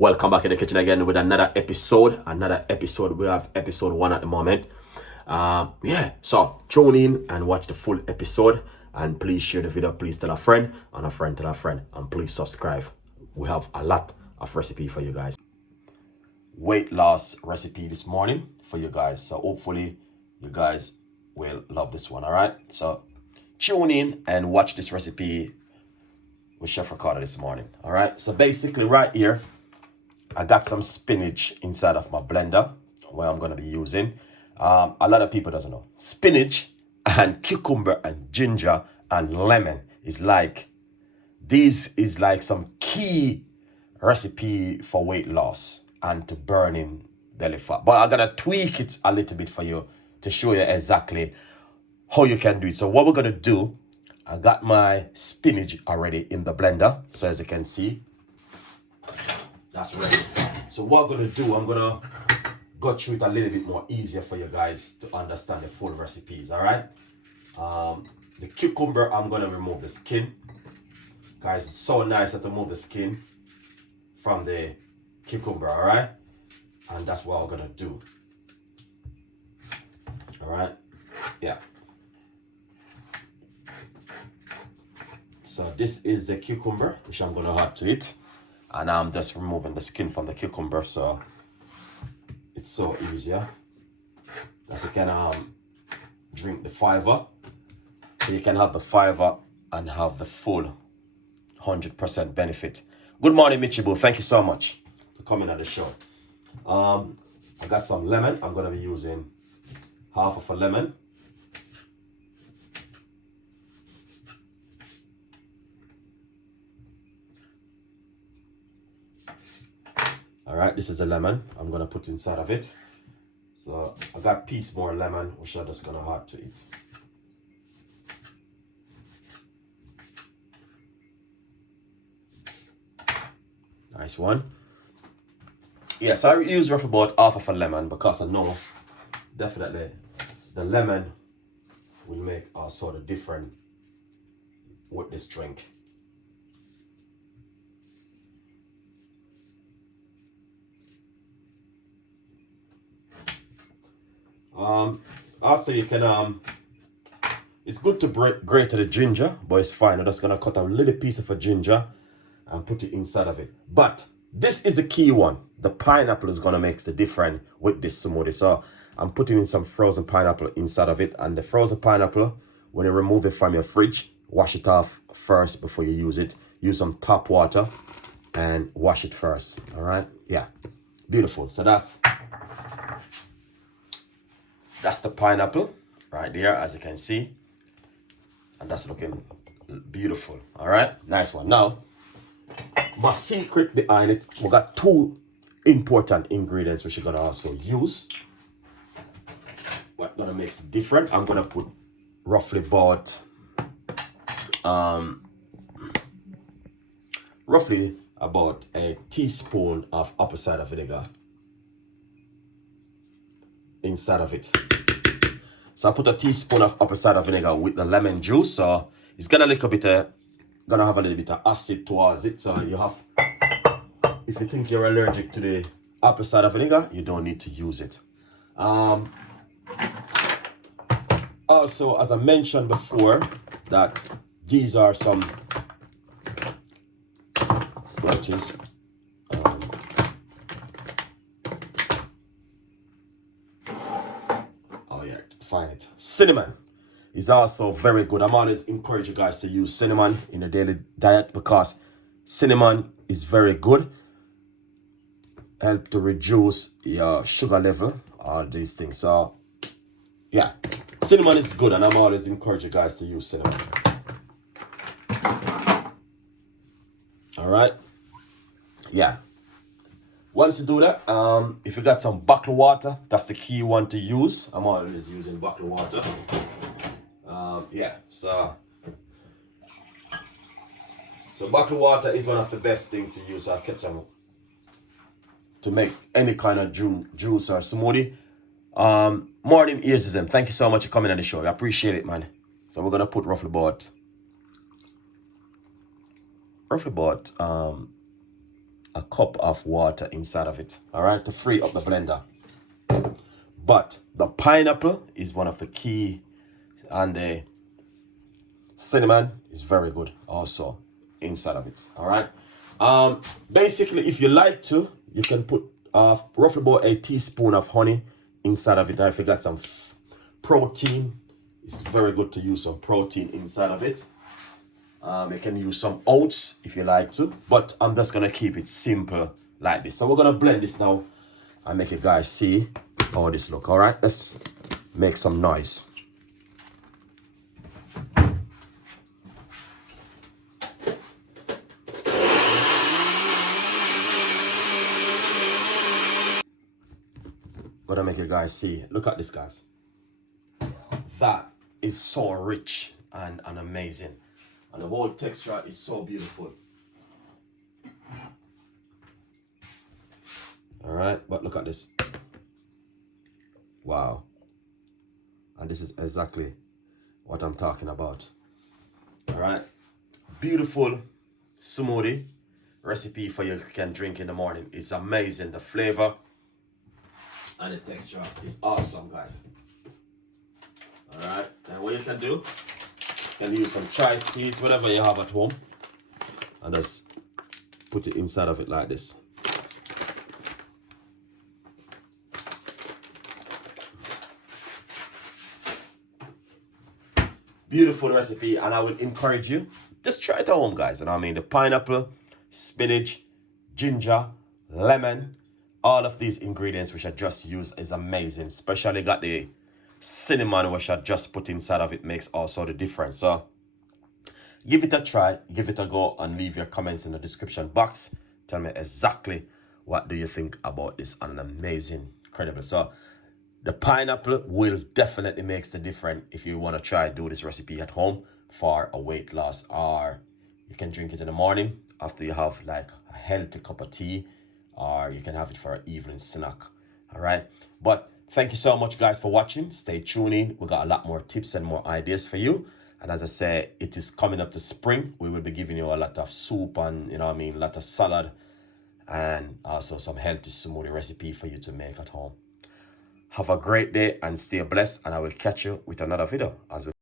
Welcome back in the kitchen again with another episode. We have episode 1 at the moment. So tune in and watch the full episode. And please share the video. Please tell a friend and a friend tell a friend. And please subscribe. We have a lot of recipe for you guys. Weight loss recipe this morning for you guys. So hopefully you guys will love this one. All right. So tune in and watch this recipe with Chef Ricardo this morning. All right. So basically right here, I got some spinach inside of my blender where I'm going to be using. A lot of people doesn't know. Spinach and cucumber and ginger and lemon is like some key recipe for weight loss and to burning belly fat. But I'm going to tweak it a little bit for you to show you exactly how you can do it. So what we're going to do, I got my spinach already in the blender. So as you can see, that's ready. So what I'm going to do, I'm going to go through it a little bit more easier for you guys to understand the full recipes, all right? The cucumber, I'm going to remove the skin. Guys, it's so nice to remove the skin from the cucumber, all right? And that's what I'm going to do. All right? Yeah. So this is the cucumber, which I'm going to add to it. And I'm just removing the skin from the cucumber, so it's so easier. As you can drink the fiber. So you can have the fiber and have the full 100% benefit. Good morning, Michibu. Thank you so much for coming on the show. I got some lemon. I'm going to be using half of a lemon. All right, this is a lemon I'm gonna put inside of it. So I got a piece more lemon, which I'm just gonna add to it. Nice one. Yes, I use roughly about half of a lemon because I know definitely the lemon will make all sort of different with this drink. Also you can it's good to grate the ginger, but it's fine. I'm just gonna cut a little piece of a ginger and put it inside of it. But this is the key one. The pineapple is gonna make the difference with this smoothie. So I'm putting in some frozen pineapple inside of it, and the frozen pineapple, when you remove it from your fridge, wash it off first before you use it. Use some tap water and wash it first. All right, yeah, beautiful. So that's the pineapple right there, as you can see. And that's looking beautiful. All right, nice one. Now, my secret behind it, we got 2 important ingredients which you're gonna also use. What gonna make it different? I'm gonna put roughly about a teaspoon of apple cider vinegar inside of it. So I put a teaspoon of apple cider vinegar with the lemon juice. So it's gonna have a little bit of acid towards it. So you have, if you think you're allergic to the apple cider vinegar, you don't need to use it. Also, as I mentioned before, that these are some find it. Cinnamon is also very good. I'm always encourage you guys to use cinnamon in a daily diet because cinnamon is very good. Help to reduce your sugar level, all these things. So yeah, cinnamon is good, and I'm always encourage you guys to use cinnamon. All right, yeah. Once you do that, if you got some bottled water, that's the key one to use. I'm always using bottled water. Yeah, so bottled water is one of the best things to use to make any kind of juice or smoothie. Morning earsism, thank you so much for coming on the show. I appreciate it, man. So we're gonna put roughly about a cup of water inside of it, all right, to free up the blender. But the pineapple is one of the key, and the cinnamon is very good also inside of it, all right. Basically, if you like to, you can put roughly about a teaspoon of honey inside of it. If you got some protein, it's very good to use some protein inside of it. You can use some oats if you like to, but I'm just gonna keep it simple like this. So we're gonna blend this now and make you guys see how this look. All right, let's make some noise. Gonna make you guys see. Look at this, guys. That is so rich and amazing, and the whole texture is so beautiful. All right, but look at this. Wow. And this is exactly what I'm talking about. All right, beautiful smoothie recipe for you can drink in the morning. It's amazing. The flavor and the texture is awesome, guys. All right, and what you can do, you can use some chai seeds, whatever you have at home, and just put it inside of it like this. Beautiful recipe, and I would encourage you, just try it at home, guys. And I mean, the pineapple, spinach, ginger, lemon, all of these ingredients which I just used is amazing. Especially got the cinnamon which I just put inside of it, makes also the difference. So give it a try, give it a go, and leave your comments in the description box. Tell me exactly what do you think about this an amazing, incredible. So the pineapple will definitely makes the difference if you want to try do this recipe at home for a weight loss, or you can drink it in the morning after you have like a healthy cup of tea, or you can have it for an evening snack. All right, but thank you so much, guys, for watching. Stay tuned in. We got a lot more tips and more ideas for you. And as I say, it is coming up to spring. We will be giving you a lot of soup and, you know what I mean, a lot of salad, and also some healthy smoothie recipe for you to make at home. Have a great day and stay blessed, and I will catch you with another video as we